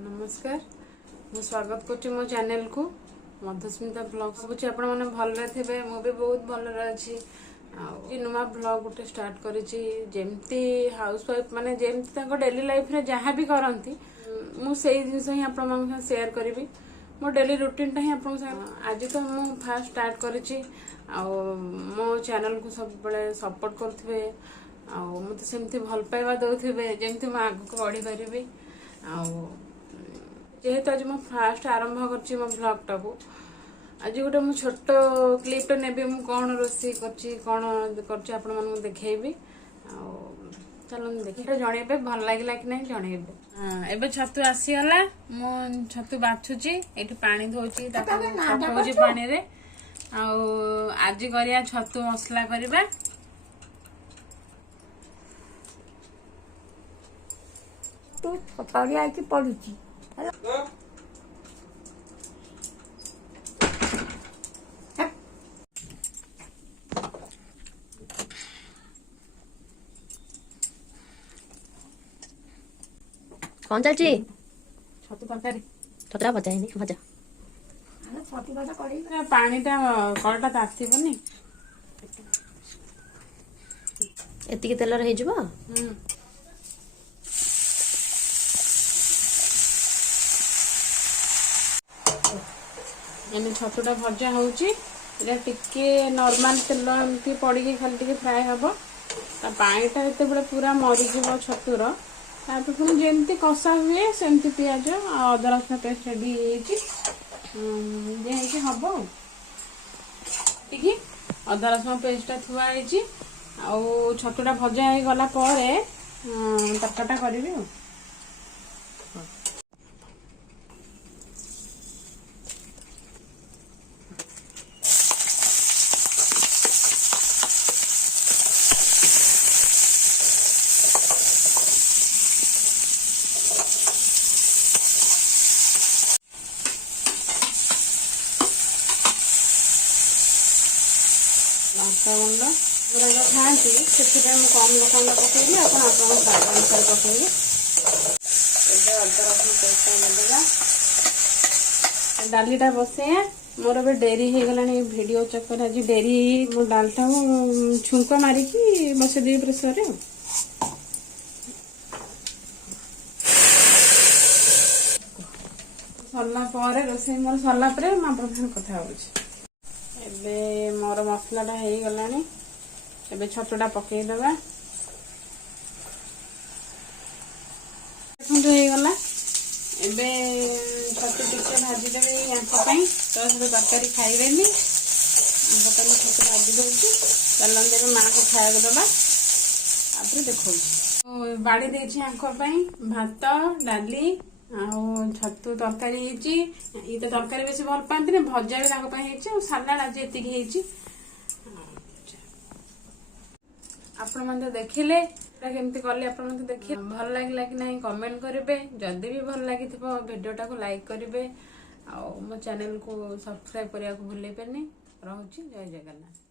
नमस्कार मु स्वागत करछि मो चैनल को मधुस्मिता ब्लॉग्स कुछ आपण माने भल थे मु भी बहुत भल अच्छी नुआ ब्लॉग गोटे स्टार्ट करिछि जेमती हाउस वाइफ माने जेमती तांको डेली लाइफ रे जहाँ भी करंती मु सेही जिंस ही आपण माने शेयर करिवि मो डेली रूटीन टा ही आपण आज तो मु फास्ट स्टार्ट करिछि मो चैनल को सब बड़े सपोर्ट करथिबे मत सेमती भल पाइबा दउथिबे जेमती मु आगु बढ़ी परिबी जेहेतु आज मु फास्ट आरंभ करछि मो ब्लॉग टाको आज गोटे मु छोट क्लिप टा नेबे मु कोन रोसी करछि कोन करछि आपण मन देखैबी चलो देखिए जणेबे भल लागिला कि नहीं जणेबे एबे छतु आसी गला मु छतु बाछुची एठी पानी धोची ताको छतुची पानी रे आज करिया छतु मसला करबा तू थोड़ी आके पड़ुची कौन चलची छतु तरकारी छतरा भजा है भजा छतु भजा करी पानी टा कलटा तातीबनी एतिके तेल रही जबो एने छतुटा भजा होउची एटा टिके नॉर्मल तेल एमती पड़ी के खाली टिके फ्राई हबो ता पानीटा एते बडे पूरा मरि जीवो छतुर तापर पुनी जेमती कसा हुए सेमती प्याज आ अदरक रसुन पेस्ट रेडी हेची जे हेची हबो टिकी अदरक रसुन पेस्ट थुआ हेची आ छतुटा भजा हे गला परे तड़काटा करबी लंकागुंड गुड़ा खाती से कम लंकागुंड पकईली स्वाद अनुसार पकईली अदा रसुन पेस्ट डालीटा बसैया मोर ए डेरी हो गला वीडियो चक्कर आज डेरी मो डालटा छुंक मारिकी बसई देवी प्रेसर सरला रोसे मोर सरला कथा हो एबे मोर मसलाटा हो गलानी एबे छतुटा पकई दबा देखो हो गला एबे छतु टिके भाजी देबे यांको पई तो सब तरकारी खाइबेनी बताले छतु भाजी दउची चलन देबे मां को खाया दबा आपरे देखो बाड़ी देछि यांको पई भात डाली छतु तरकारी ये तो तरकारी बेसी भल पाती भजा भी सालाड आज ये आपण मैंने देखिले केमती कले आपण देखिए भल लगे कि नहीं कमेंट करेंगे जदि भी भल लगी वीडियोटा को लाइक करेंगे मो चैनल को सब्सक्राइब करने को भूल पे रोचे जय जगन्नाथ।